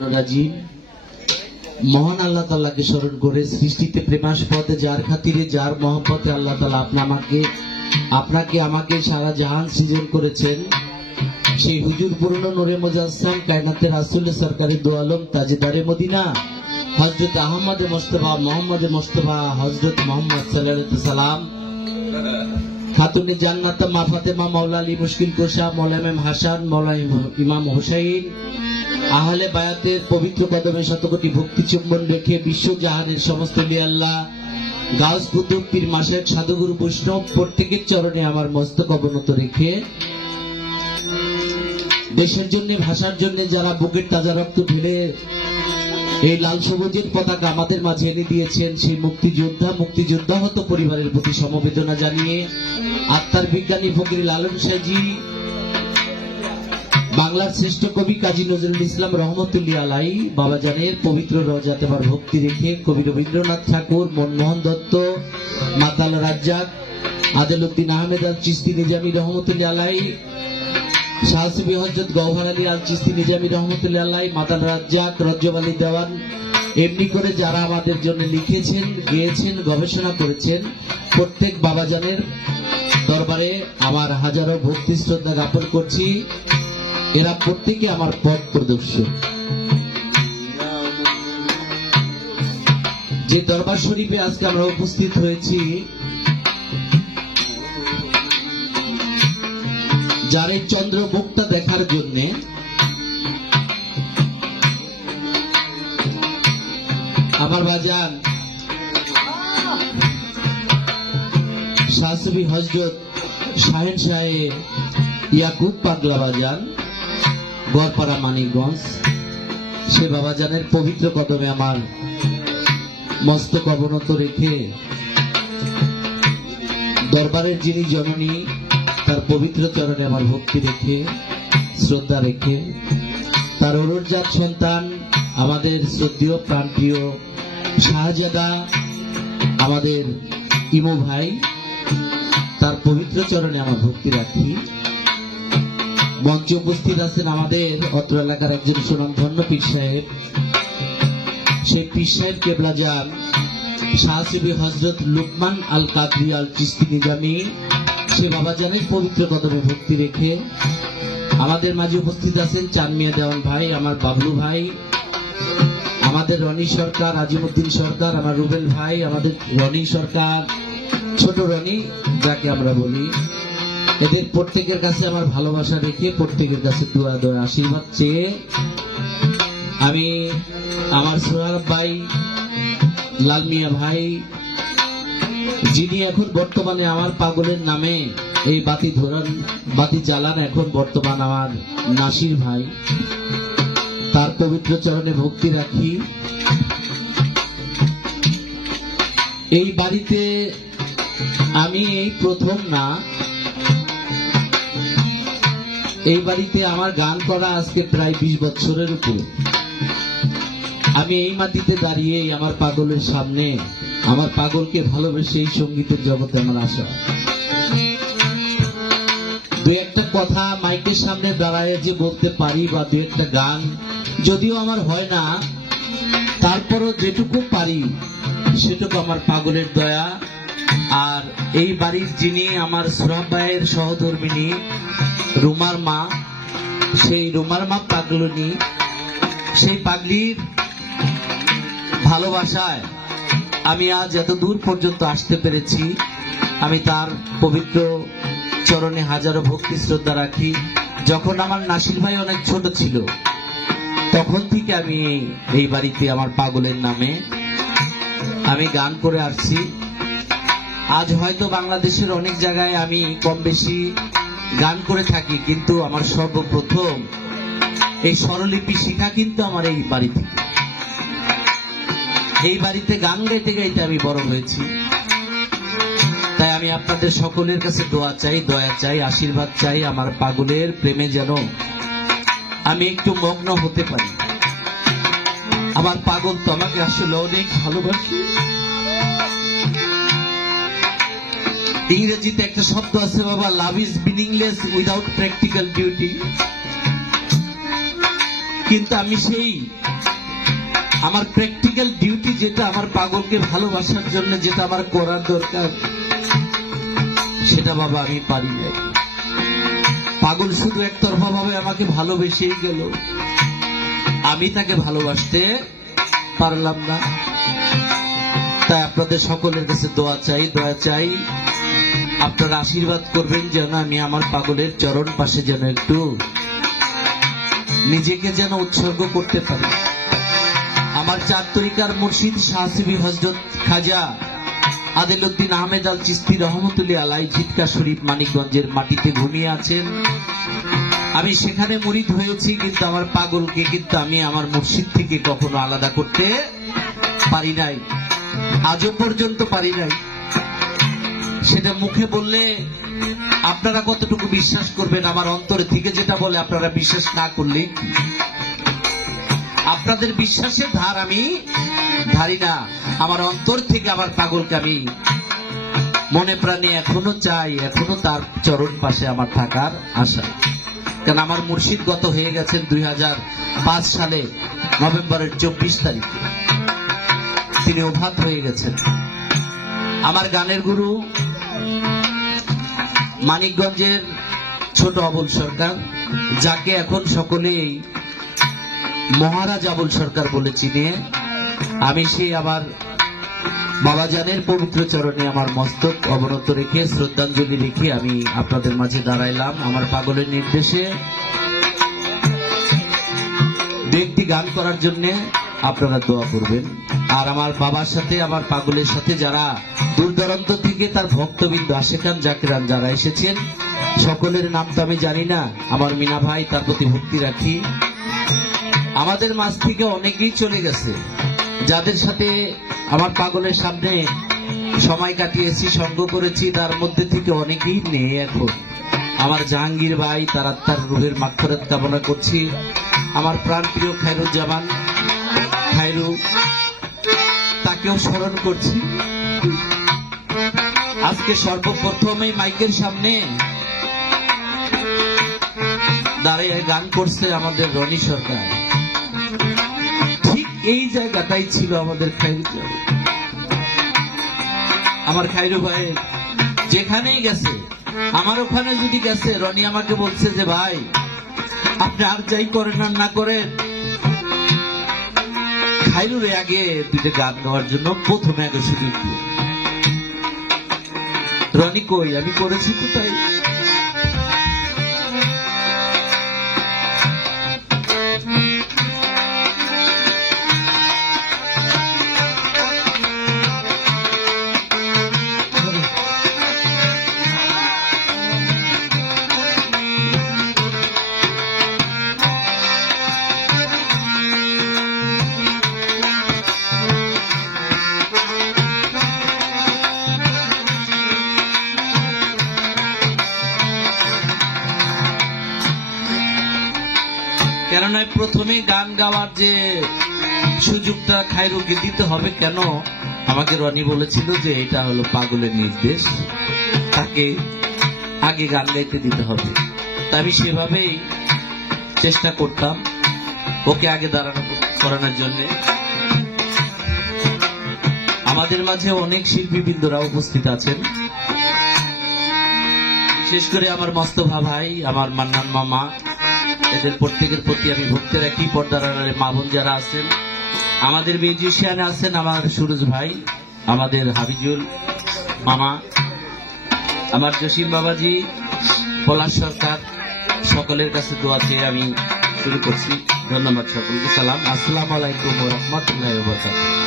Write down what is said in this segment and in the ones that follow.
রাজিম মহান আল্লাহ তাআলাকে স্মরণ করে সৃষ্টিতে প্রেমাস্পদে যার খাতিরে যার মহব্বতে আল্লাহ তাআলা আপনাকে আমাকে সারা জাহান সৃজন করেছেন সেই হুজুর পুরনো নূরে মুজাসসাম কায়নাতের রাসূল সরকারে দো আলম তাজদারে মদিনা হযরত আহমদ মুস্তাফা মোহাম্মদ মুস্তাফা হযরত মুহাম্মদ সাল্লাল্লাহু আলাইহি সাল্লাম খাতুনে জান্নাত মা ফাতেমা মাওলা আলী মুশকিল কোশা মাওলানা ইমাম হাসান মাওলানা ইমাম হুসাইন আহলে বায়াতের পবিত্র কদমে শতকোটি ভক্তি চুম্বন রেখে বিশ্বজাহানের সমস্ত আল্লাহ গাউস কুতুব পীর মাশায়েখ সাধুগুরু বৈষ্ণব প্রত্যেকের চরণে আমার মস্তক অবনত রেখে দেশের জন্য ভাষার জন্য যারা বুকের তাজা রক্ত ঢেলে এই লাল সবুজের পতাকা আমাদের মাঝে এনে দিয়েছেন সেই মুক্তিযোদ্ধা হতো পরিবারের প্রতি সমবেদনা জানিয়ে আত্মার বিজ্ঞানী ফকির লালন সাইজি বাংলার শ্রেষ্ঠ কবি কাজী নজরুল ইসলাম রহমতুল্লাহ আলাই বাবাজানের পবিত্র রওজাতে আমার ভক্তি রেখে কবি রবীন্দ্রনাথ ঠাকুর মনমোহন দত্ত মাতাল রাজ্জাক আদেলউদ্দিন আহমেদ আল চিস্তি নিজামী রহমতুল্লাহ আলাই শাহসুফি হযরত গওহর আলী আল চিস্তি নিজামী রহমতুল্লাহ আলাই মাতাল রাজ্জাক রজ্জব আলী দেওয়ান এমনি করে যারা আমাদের জন্য লিখেছেন গেয়েছেন গবেষণা করেছেন প্রত্যেক বাবাজানের দরবারে আমার হাজারো ভক্তি শ্রদ্ধা জ্ঞাপন করছি। এরা প্রত্যেকে আমার পথ প্রদর্শক। যে দরবার শরীফে আজকে আমরা উপস্থিত হয়েছি যার এই চন্দ্র মুখটা দেখার জন্য আমার বাজান শাহসুফি হযরত শাহেন সাহেব ইয়াকুব পাগলা বাজান গড়পাড়া মানিকগঞ্জ সে বাবাজানের পবিত্র কদমে আমার মস্তক অবনত রেখে দরবারের যিনি জননী তার পবিত্র চরণে আমার ভক্তি রেখে শ্রদ্ধা রেখে তার অরুণজাত সন্তান আমাদের শ্রদ্ধেয় প্রাণপ্রিয় শাহজাদা আমাদের ইমু ভাই তার পবিত্র চরণে আমার ভক্তি রাখি। মঞ্চে উপস্থিত আছেন আমাদের অত্র এলাকার একজন সুনামধন্য পীর সাহেব, সেই পীর সাহেব কেবলাজান শাহসুফি হযরত লুকমান আল কাদরি আল চিস্তি নিজামী সে বাবাজানের পবিত্র কদমে ভক্তি রেখে আমাদের মাঝে উপস্থিত আছেন চানমিয়া দেওয়ান ভাই, আমার বাবলু ভাই, আমাদের রনি সরকার, আজিমউদ্দিন সরকার, আমার রুবেল ভাই, আমাদের রনি সরকার, ছোট রনি যাকে আমরা বলি। এদের প্রত্যেকের কাছে আমার ভালোবাসা রেখে প্রত্যেকের কাছে দোয়া দোয়া আশীর্বাদ চেয়ে আমি আমার সোহার ভাই লাল মিয়া ভাই যিনি এখন বর্তমানে আমার পাগলের নামে এই বাতি জ্বালান এখন বর্তমান আমার নাসির ভাই তার পবিত্র চরণে ভক্তি রাখি। এই বাড়িতে আমি এই প্রথম না, এই বাড়িতে আমার গান করা আজকে প্রায় 20 বছরের উপরে। আমি এই মাটিতে দাঁড়িয়ে আমার পাগলের সামনে আমার পাগলকে ভালোবেসে এই সঙ্গীতের জগতে আমার আসা। দু একটা কথা মাইকের সামনে দাঁড়ায় যে বলতে পারি বা দু একটা গান যদিও আমার হয় না, তারপরও যেটুকু পারি সেটুকু আমার পাগলের দয়া। আর এই বাড়ির যিনি আমার সোহাব ভাইয়ের সহধর্মিনী রুমার মা, সেই রুমার মা পাগলনি, সেই পাগলির ভালোবাসায় আমি আজ এত দূর পর্যন্ত আসতে পেরেছি। আমি তার পবিত্র চরণে হাজারো ভক্তি শ্রদ্ধা রাখি। যখন আমার নাসির ভাই অনেক ছোট ছিল তখন থেকে আমি এই বাড়িতে আমার পাগলের নামে আমি গান করে আসছি। আজ হয়তো বাংলাদেশের অনেক জায়গায় আমি কম বেশি গান করে থাকি, কিন্তু আমার সর্বপ্রথম এই স্বরলিপি শিখা কিন্তু আমার এই বাড়ি থেকে। এই বাড়িতে গান গাইতে গাইতে আমি বড় হয়েছি। তাই আমি আপনাদের সকলের কাছে দোয়া চাই, দয়া চাই, আশীর্বাদ চাই আমার পাগলের প্রেমে যেন আমি একটু মগ্ন হতে পারি। আমার পাগল তো আমাকে আসলে অনেক ভালোবাসে। ইংরেজিতে একটা শব্দ আছে বাবা, love is meaningless without practical beauty. কিন্তু আমি সেই আমার প্র্যাকটিক্যাল ডিউটি যেটা, আমার পাগলকে ভালোবাসার জন্য যেটা আমার করার দরকার, সেটা বাবা আমি পারি না। পাগল শুধু একতরফা ভাবে আমাকে ভালোবেসেই গেল, আমি তাকে ভালোবাসতে পারলাম না। তাই আপনাদের সকলের কাছে দোয়া চাই, আপনারা আশীর্বাদ করবেন যেন আমি আমার পাগলের চরণ পাশে যেন একটু নিজেকে যেন উৎসর্গ করতে পারি। আমার 4 তরিকার মুর্শিদ শাহসিবি হযরত খাজা আদিলউদ্দিন আহমেদ আল চিশতি রহমতুল্লাহ আলাই ঝিটকা শরীফ মানিকগঞ্জের মাটিতে ঘুমিয়ে আছেন। আমি সেখানে মুরিদ হয়েছি, কিন্তু আমার পাগলকে কিন্তু আমি আমার মুর্শিদ থেকে কখনো আলাদা করতে পারি নাই, আজও পর্যন্ত পারি নাই। সেটা মুখে বললে আপনারা কতটুকু বিশ্বাস করবেন, আমার অন্তরে থেকে যেটা বলে আপনারা বিশ্বাস না করলে আপনাদের বিশ্বাসের ধার আমি ধারি না। আমার অন্তর থেকে আমার পাগলকে আমি মনে প্রাণে এখনো চাই, এখনো তার চরণ পাশে আমার থাকার আশা। কারণ আমার মুর্শিদ গত হয়ে গেছেন 2005 সালে নভেম্বরের 24 তারিখে, তিনি ওফাত হয়ে গেছেন। আমার গানের গুরু মানিকগঞ্জের ছোট আবুল সরকার, যাকে এখন সকলেই মহারাজ আবুল সরকার বলে চিনে, আমি সেই আমার বাবাজানের পবিত্র চরণে আমার মস্তক অবনত রেখে শ্রদ্ধাঞ্জলি রেখে আমি আপনাদের মাঝে দাঁড়াইলাম। আমার পাগলের নির্দেশে ব্যক্তি গান করার জন্য আপনারা দোয়া করবেন। আর আমার বাবার সাথে, আমার পাগলের সাথে যারা দূর দূরান্ত থেকে তার ভক্তবৃন্দ আশেকান জাকিরান যারা এসেছেন, সকলের নাম তো আমি জানি না। আমার মিনা ভাই, তার প্রতি ভক্তি রাখি। আমাদের মাঝ থেকে অনেকেই চলে গেছে, যাদের সাথে আমার পাগলের সামনে সময় কাটিয়েছি, সঙ্গ করেছি, তার মধ্যে থেকে অনেকেই নেই এখন। আমার জাহাঙ্গীর ভাই, তার আত্মার রুহের মাগফিরাত কামনা করছি। আমার প্রাণপ্রিয় খায়রুজ্জামান খায়রু, তাকেও স্মরণ করছি। আজকে সর্বপ্রথমেই মাইকের সামনে দাঁড়িয়ে গান করছে আমাদের রনি সরকার। ঠিক এই জায়গাটাই ছিল আমাদের খায়রু। আমার খায়রু ভাই যেখানেই গেছে, আমার ওখানে যদি গেছে, রনি আমাকে বলছে যে ভাই আপনি আর যাই করেন আর না করেন, খায়রুরে আগে দুইটা গান গাওয়ার জন্য প্রথমে আগে সুযোগ দিয়ে। রনি কই, আমি করেছি তো তাই। কেননা প্রথমে গান গাওয়ার যে সুযোগটা খায়রুকে দিতে হবে, কেন আমাকে রনি বলেছিল যে এটা হলো পাগলের নির্দেশ, তাকে আগে গান গাইতে দিতে হবে। তাই আমি সেভাবেই চেষ্টা করতাম ওকে আগে দাঁড়ানো করানোর জন্য। আমাদের মাঝে অনেক শিল্পীবৃন্দরা উপস্থিত আছেন, বিশেষ করে আমার মস্তফা ভাই, আমার মান্নান মামা, এদের প্রত্যেকের প্রতি আমি ভক্তি রাখি। পর্দার আড়ালে মা বোন যারা আছেন, আমাদের মিউজিশিয়ান আছেন আমার সুরজ ভাই, আমাদের হাবিজুল মামা, আমার জসিম বাবাজি, পলাশ সরকার, সকলের কাছে দোয়া চেয়ে আমি শুরু করছি। ধন্যবাদ সকলকে। সালাম, আসসালামু আলাইকুম ওয়া রাহমাতুল্লাহি ওয়া বারাকাতুহু।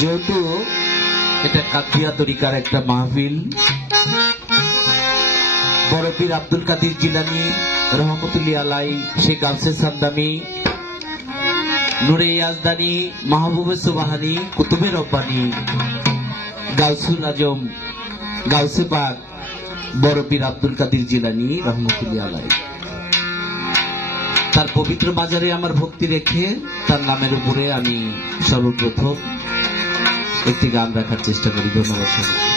যেহেতু এটা কাদরিয়া তরিকার একটা মাহফিল, বড় পীর আব্দুল কাদের জিলানী রহমতুল্লাহ আলাই, শেখ গাউসে সান্দামি, নূরে ইয়াজদানি, মাহবুবে সুবহানি, কুতুবে রব্বানি, গাউসুল আজম, গাউসে পাক বড় পীর আব্দুল কাদের জিলানী রহমতুল্লাহ আলাই, তার পবিত্র বাজারে আমার ভক্তি রেখে তার নামের উপরে আমি সর্বপ্রথম একটি গান রাখার চেষ্টা করি। ধন্যবাদ সবাইকে।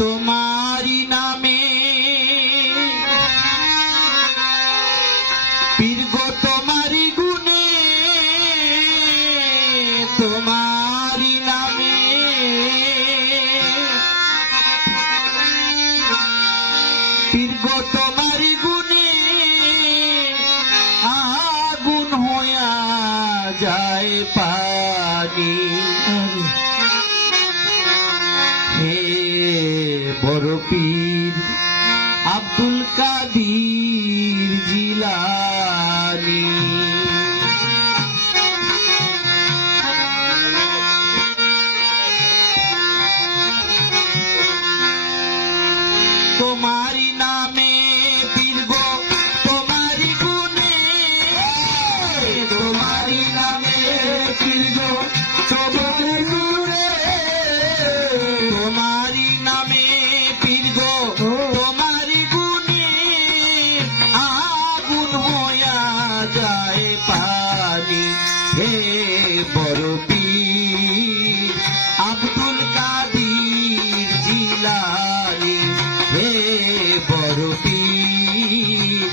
তোমারি নামে পীর গো তোমারি গুণে, তোমারি নামে পীর গো তোমারি গুণে আগুন হইয়া যায় পানি। হে বড় পীর আব্দুল কাদের জিলানী, তোমারি নামে পীর গো তোমারি গুণে, তোমারি নামে পীর গো তোমারি গুণে, তোমারি নামে পীর গো তোমারি গুণে আগুন হইয়া যায় পানি। হে বড় পীর আব্দুল কাদের জিলানী, হে বড় পীর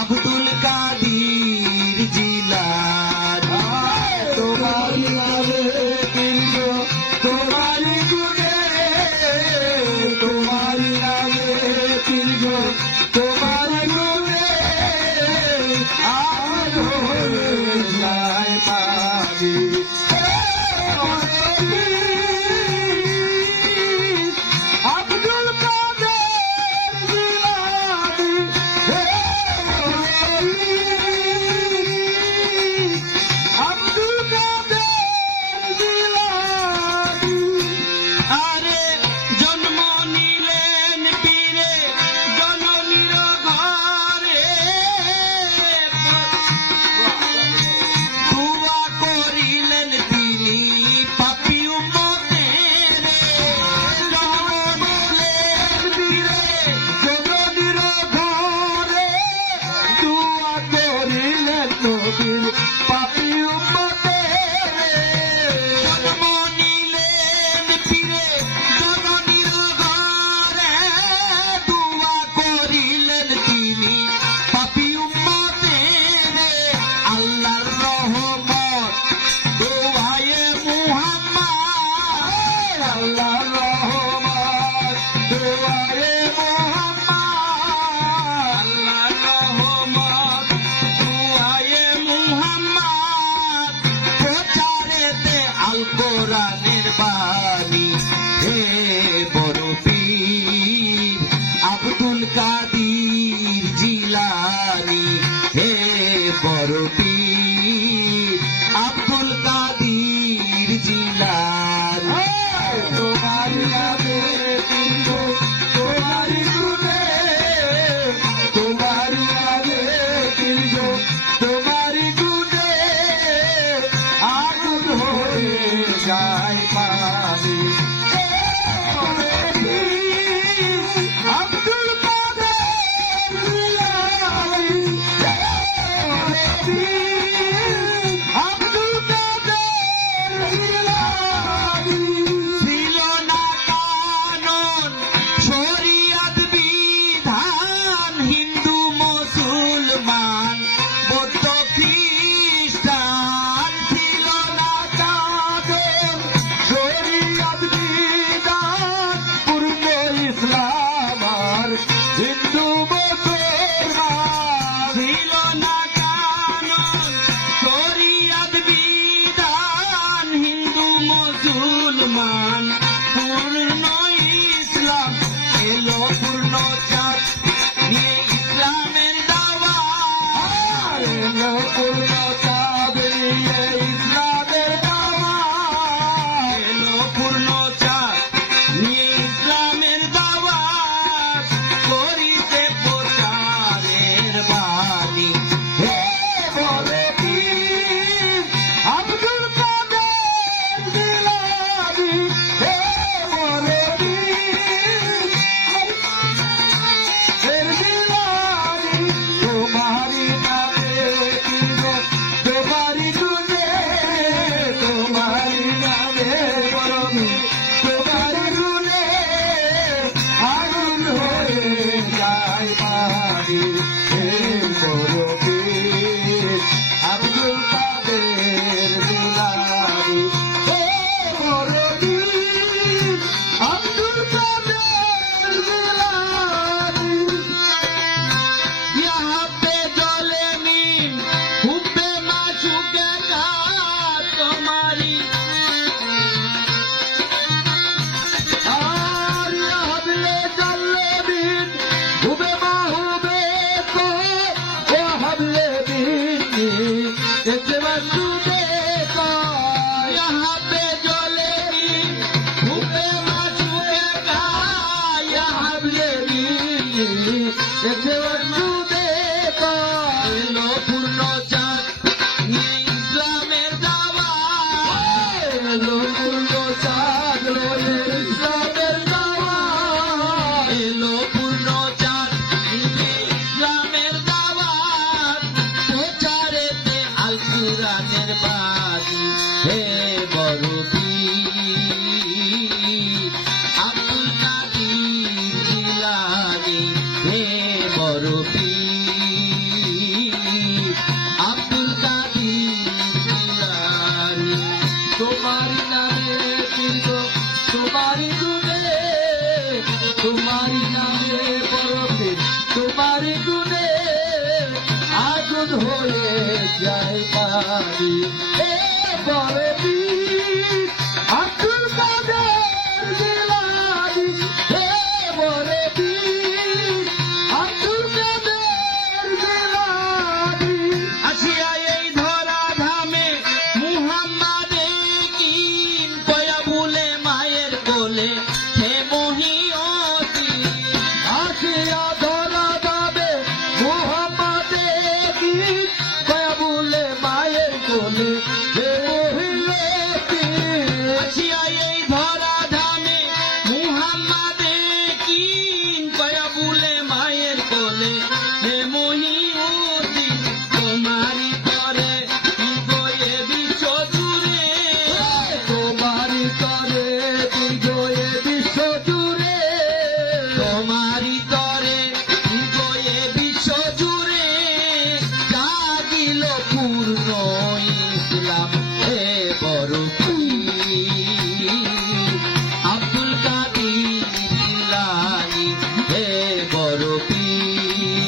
আব্দুল কাদের জিলানী, তোমারি নামে পীর গো তোমারি গুণে, তোমারি নামে পীর গো তোমারি গুণে আগুন হয়ে যায় পানি। আব্দুল কাদের জিলানী, আব্দুল কাদের জিলানী, আরে জন্ম নিলেন পীরে জননীর ঘরে, দুয়া করিলেন তিনি পাপী উম্মতের, জন্ম নিলেন পীরে জননীর ঘরে, দুয়া করিলেন নবীর পাপী উম্মতের, জন্ম নিলেন পীরে জননীর ঘরে, দুয়া করিলেন তিনি পাপী উম্মতের, আল্লাহর রহমত দোয়ায়ে মুহাম্মদ, আল্লাহর রহমত দোয়ায়ে মুহাম্মদ, আল্লাহর রহমত দোয়ায়ে মুহাম্মদ, প্রচারেতে আল কোরআনের বাণী। হে বড় পীর আব্দুল কাদের জিলানী, হে বড় পীর আব্দুল কাদের জিলানী, তোমারি নামে পীর গো তোমারি গুণে, তোমারি নামে পীর গো তোমারি গুণে আগুন হয়ে যায় পানি। আব্দুল কাদের জিলানী, পূর্ণ চাঁদ নিয়ে ইসলামের দাওয়াত, এলো পূর্ণ চাঁদ নিয়ে ইসলামের দাওয়াত, করিতে প্রচারের বাণী। হে বলে পীর আব্দুল কাদের জিলানী, হে বলে পীর জিলানী, তোমারি নামে পীর, তোমারি গুণে, তোমারি নামে বরমি, তোমারি গুণে আগুন হয়ে যায় পানি। হে বড় পীর আব্দুল কাদের জিলানী, হে বড় পীর আব্দুল কাদের জিলানী। यहाँ पे जले नीम हुब्बे माशूके का तुम्हारी আর হাবলে জাল্লে বিন হুবে মাহুবে কো, ও হাবলে বিন এতে বাসুদে কো। यहाँ पे जले नीम हुब्बे माशूके का यहाँ হাবলে বিন এতে বাসুদে কো। এলো পূর্ণ চাঁদ নিয়ে ইসলামের দাওয়াত, এলো পূর্ণ চাঁদ লয়ে ইসলামের দাওয়াত, এলো পূর্ণ চাঁদ নিয়ে ইসলামের দাওয়াত, প্রচারেতে আল কুরআনের বাণী। হে বড় পীর আব্দুল কাদের জিলানী, হে বড় পীর আব্দুল কাদের জিলানী। তোমারি নামে দীর্ঘ, তোমারি গুণে, তোমারি নামে বরফের, তোমারি গুণে আগুন হয়ে যায় পানি। এ বরফির আব্দুল কাদের জিলানী, হে বরফির আব্দুল কাদের জিলানী। আসিয়া এই ধরা ধামে মুহাম্মাদে কিন কয়া ভুলে মায়ের কোলে হে মহিয়তি। আসিয়া ধরা যাবে মুহাম্মাদে গীত, কয়া বলে মায়ের কোলে হে মহিয়তি। আসিয়া এই ধরা ধামে মুহাম্মাদে কিন কয়া ভুলে মায়ের কোলে হে মহিয়তি। তোমারি তরে গয়ে বিশ্ব জুড়ে, তোমারি তরে বিজয়ে বিশ্ব জুড়ে, তোমারি তরে গয়ে বিশ্ব জুড়ে জাগিল পূর্ণ ইসলাম। হে বড় পীর আব্দুল কাদের জিলানী, হে বড় পীর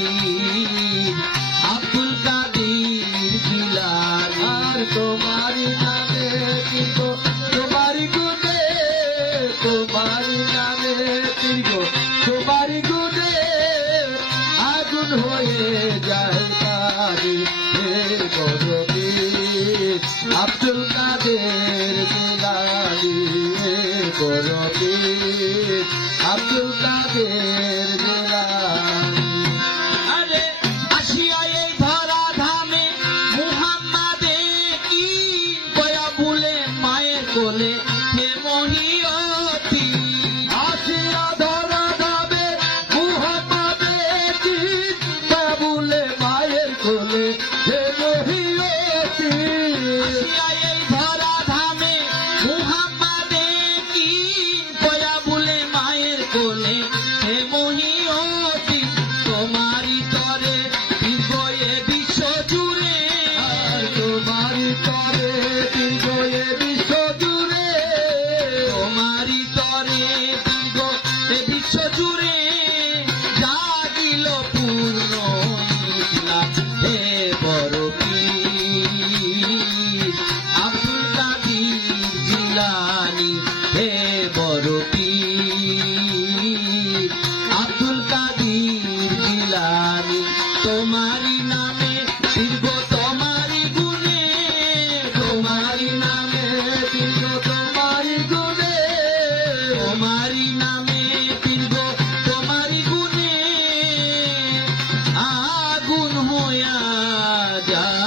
আব্দুল কাদের জিলানী। আর তোমারি নামে দীর্ঘ, তোমারি গুণে, তোমারি নামে দীর্ঘ, তোমারি গুণে আগুন হয়ে যায় পানি। হে বরফির আব্দুল কাদের জিলানী, হে বরফির আব্দুল কাদের জিলানী। আরে আসিয়া এই ধরা ধামে মুহাম্মাদে কি কয়া ভুলে মায়ের কোলে হে মহিয়তি। আসিয়া ধরা যাবে মুহাম্মাদে গীত, বাবুলে মায়ের কোলে হে মহিয়তি। আসিয়া এই যায়